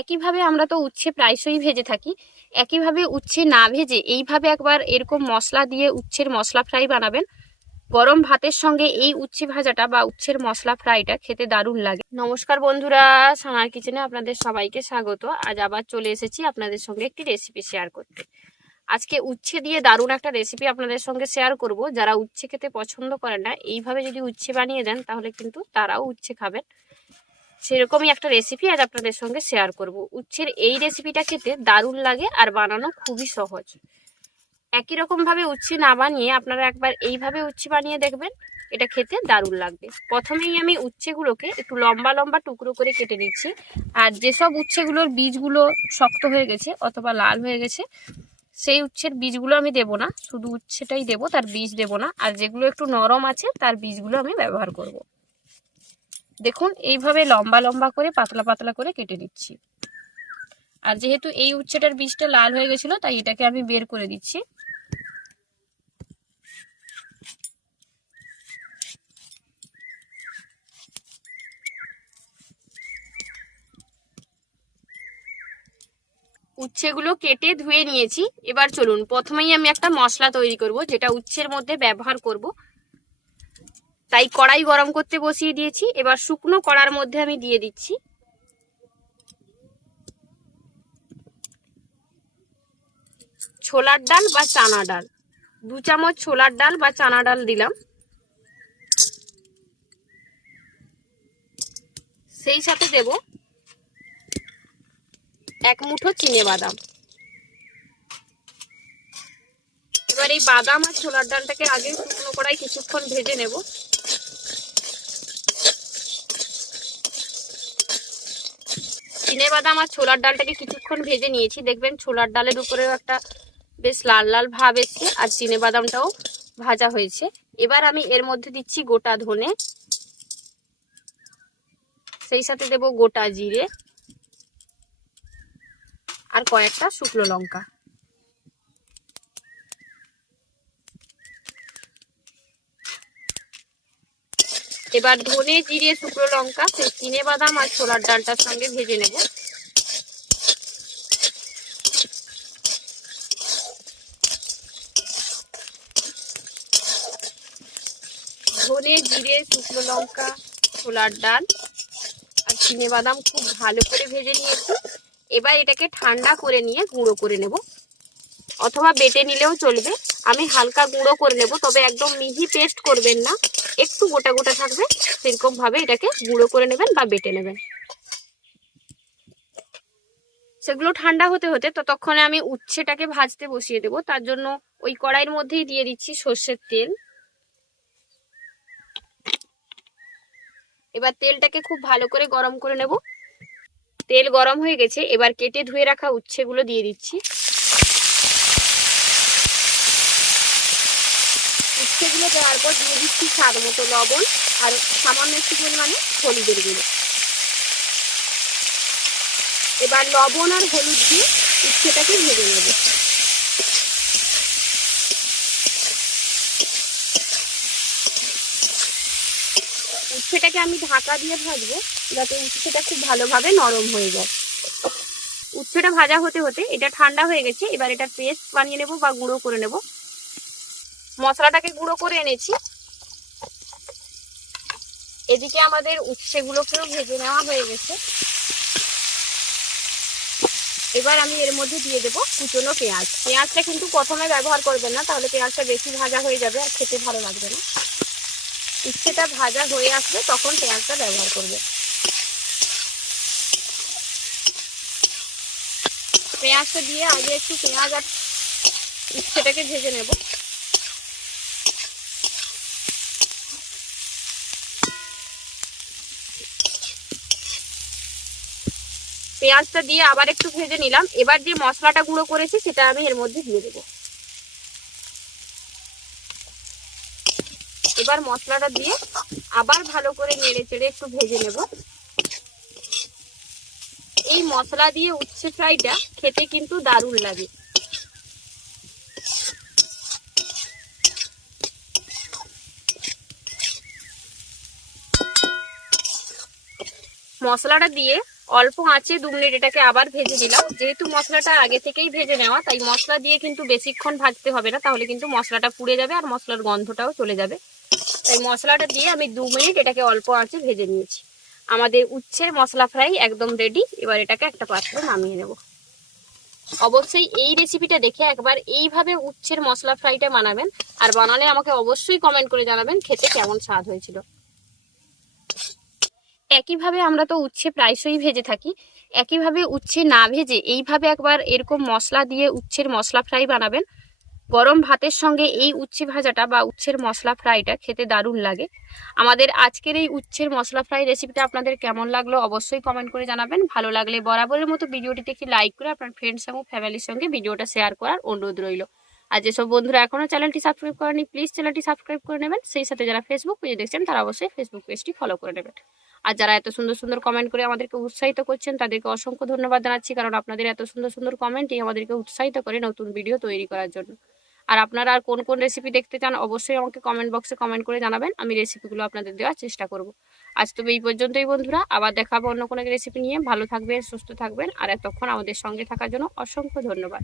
একইভাবে আমরা তো উচ্ছে প্রায়শই ভেজে থাকি। একইভাবে উচ্ছে না ভেজে এইভাবে একবার এরকম মশলা দিয়ে উচ্ছের মশলা ফ্রাই বানাবেন। গরম ভাতের সঙ্গে এই উচ্ছে ভাজাটা বা উচ্ছের মশলা ফ্রাইটা খেতে দারুণ লাগে। নমস্কার বন্ধুরা, সানার কিচেনে আপনাদের সবাইকে স্বাগত। আজ আবার চলে এসেছি আপনাদের সঙ্গে একটি রেসিপি শেয়ার করতে। আজকে উচ্ছে দিয়ে দারুণ একটা রেসিপি আপনাদের সঙ্গে শেয়ার করব। যারা উচ্ছে খেতে পছন্দ করে না, এইভাবে যদি উচ্ছে বানিয়ে দেন, তাহলে কিন্তু তারাও উচ্ছে খাবেন। সেরকমই একটা রেসিপি আজ আপনাদের সঙ্গে শেয়ার করব। উচ্ছের এই রেসিপিটা খেতে দারুণ লাগে আর বানানো খুবই সহজ। একই রকমভাবে উচ্ছে না বানিয়ে আপনারা একবার এইভাবে উচ্ছে বানিয়ে দেখবেন, এটা খেতে দারুণ লাগবে। প্রথমেই আমি উচ্ছেগুলোকে একটু লম্বা লম্বা টুকরো করে কেটে দিচ্ছি আর যেসব উচ্ছেগুলোর বীজগুলো শক্ত হয়ে গেছে অথবা লাল হয়ে গেছে, সেই উচ্ছের বীজগুলো আমি দেব না। শুধু উচ্ছেটাই দেব, তার বীজ দেব না। আর যেগুলো একটু নরম আছে, তার বীজগুলো আমি ব্যবহার করব। দেখুন, এইভাবে লম্বা লম্বা করে, পাতলা পাতলা করে কেটে নিচ্ছি। আর যেহেতু এই উচ্ছেটার বীজটা লাল হয়ে গেছিল, তাই এটাকে আমি বের করে দিচ্ছি। উচ্ছেগুলো কেটে ধুয়ে নিয়েছি। এবার চলুন, প্রথমেই আমি একটা মশলা তৈরি করব, যেটা উচ্ছের মধ্যে ব্যবহার করব। তাই কড়াই গরম করতে বসিয়ে দিয়েছি। এবার শুকনো কড়ার মধ্যে আমি দিয়ে দিচ্ছি। ছোলার ডাল বা চানা ডাল। দু চামচ ছোলার ডাল বা চানা ডাল দিলাম। সেই সাথে দেব এক মুঠো চিনে বাদাম। এবার এই বাদাম আর ছোলার ডালটাকে আগে শুকনো কড়াই কিছুক্ষণ ভেজে নেব। চিনে বাদাম আর ছোলার ডালটাকে কিছুক্ষণ ভেজে নিয়েছি। দেখবেন ছোলার ডালের উপরেও একটা বেশ লাল লাল ভাব এসছে আর চিনে বাদামটাও ভাজা হয়েছে। এবার আমি এর মধ্যে দিচ্ছি গোটা ধনে। সেই সাথে দেব গোটা জিরে আর কয়েকটা শুকনো লঙ্কা। এবার ধনে, জিরে, শুকনো লঙ্কা, সেই চিনে বাদাম আর ছোলার ডালটার সঙ্গে ভেজে নেব। ধনে, জিরে, শুকনো লঙ্কা, ছোলার ডাল আর চিনে বাদাম খুব ভালো করে ভেজে নিয়েছি। এবার এটাকে ঠান্ডা করে নিয়ে গুঁড়ো করে নেব। অথবা বেটে নিলেও চলবে। আমি হালকা গুঁড়ো করে নেব, তবে একদম মিহি পেস্ট করবেন না। একটু গোটা গোটা থাকবে, সেরকম ভাবে এটাকে গুঁড়ো করে নেবেন বা বেটে নেবেন। সেগুলো ঠান্ডা হতে হতে ততক্ষণে আমি উচ্ছেটাকে ভাজতে বসিয়ে দেব। তার জন্য ওই কড়াইয়ের মধ্যেই দিয়ে দিচ্ছি সর্ষের তেল। এবার তেলটাকে খুব ভালো করে গরম করে নেব। তেল গরম হয়ে গেছে, এবার কেটে ধুয়ে রাখা উচ্ছেগুলো দিয়ে দিচ্ছি। উচ্ছেগুলো দেওয়ার পর দিয়ে দিচ্ছি স্বাদ মতো লবণ আর সামান্য একটু পরিমাণে হলুদের গুঁড়ো। এবার লবণ আর হলুদ দিয়ে উচ্ছেটাকে ভেজে নেব। উচ্ছেটাকে আমি ঢাকা দিয়ে ভাজবো যাতে উচ্ছেটা খুব ভালোভাবে নরম হয়ে যায়। উচ্ছেটা ভাজা হতে হতে এটা ঠান্ডা হয়ে গেছে, এবার এটা পেস্ট বানিয়ে নেব বা গুঁড়ো করে নেব। মশলাটাকে গুঁড়ো করে এনেছি। এদিকে আমাদের উচ্ছেগুলোকেও ভেজে নেওয়া হয়ে গেছে। এবার আমি এর মধ্যে দিয়ে দেবো কুচনো পেঁয়াজ। পেঁয়াজটা কিন্তু প্রথমে ব্যবহার করবেন না, তাহলে পেঁয়াজটা বেশি ভাজা হয়ে যাবে আর খেতে ভালো লাগবে না। উচ্ছেটা ভাজা হয়ে আসবে তখন পেঁয়াজটা ব্যবহার করবে পেঁয়াজটা দিয়ে আগে একটু পেঁয়াজ আর উচ্ছেটাকে ভেজে নেব। পেঁয়াজটা দিয়ে আবার একটু ভেজে নিলাম। এবার যে মশলাটা গুঁড়ো করেছি, সেটা আমি এর মধ্যে দিয়ে দেবো। এবার মশলাটা দিয়ে আবার ভালো করে নেড়ে চেড়ে একটু ভেজে নেব। এই মশলা দিয়ে উচ্ছে ফ্রাইটা খেতে কিন্তু দারুণ লাগে। মশলাটা দিয়ে অল্প আঁচে দু মিনিট এটাকে আবার ভেজে নিলাম। যেহেতু মশলাটা আগে থেকেই ভেজে নেওয়া, তাই মশলা দিয়ে কিন্তু বেশিক্ষণ ভাজতে হবে না, তাহলে কিন্তু মশলাটা পুড়ে যাবে আর মশলার গন্ধটাও চলে যাবে। তাই মশলাটা দিয়ে আমি দু মিনিট এটাকে অল্প আঁচে ভেজে নিয়েছি। আমাদের উচ্ছের মশলা ফ্রাই একদম রেডি এবার এটাকে একটা পাত্রে নামিয়ে নেব। অবশ্যই এই রেসিপিটা দেখে একবার এইভাবে উচ্ছের মশলা ফ্রাইটা বানাবেন, আর বানালে আমাকে অবশ্যই কমেন্ট করে জানাবেন খেতে কেমন স্বাদ হয়েছিল। একইভাবে আমরা তো উচ্ছে প্রায়শই ভেজে থাকি। একইভাবে উচ্ছে না ভেজে এইভাবে একবার এরকম মশলা দিয়ে উচ্ছের মশলা ফ্রাই বানাবেন। গরম ভাতের সঙ্গে এই উচ্ছে ভাজাটা বা উচ্ছের মশলা ফ্রাইটা খেতে দারুণ লাগে। আমাদের আজকের এই উচ্ছের মশলা ফ্রাই রেসিপিটা আপনাদের কেমন লাগল অবশ্যই কমেন্ট করে জানাবেন। ভালো লাগলে বরাবরের মতো ভিডিওটিতে একটি লাইক করে আপনার ফ্রেন্ডস এবং ফ্যামিলির সঙ্গে ভিডিওটা শেয়ার করার অনুরোধ রইল। আর যেসব বন্ধুরা এখনও চ্যানেলটি সাবস্ক্রাইব করেনি প্লিজ চ্যানেলটি সাবস্ক্রাইব করে নেবেন। সেই সাথে যারা ফেসবুক পেজে দেখছেন, তারা অবশ্যই ফেসবুক পেজটি ফলো করে নেবেন। আর যারা এত সুন্দর সুন্দর কমেন্ট করে আমাদেরকে উৎসাহিত করছেন, তাদেরকে অসংখ্য ধন্যবাদ জানাচ্ছি কারণ আপনাদের এত সুন্দর সুন্দর কমেন্টই আমাদেরকে উৎসাহিত করে নতুন ভিডিও তৈরি করার জন্য। আর আপনারা আর কোন কোন রেসিপি দেখতে চান অবশ্যই আমাকে কমেন্ট বক্সে কমেন্ট করে জানাবেন, আমি রেসিপিগুলো আপনাদের দেওয়ার চেষ্টা করব। আজ তবে এই পর্যন্তই বন্ধুরা, আবার দেখাবো অন্য কোনো রেসিপি নিয়ে। ভালো থাকবেন, সুস্থ থাকবেন, আর এতক্ষণ আমাদের সঙ্গে থাকার জন্য অসংখ্য ধন্যবাদ।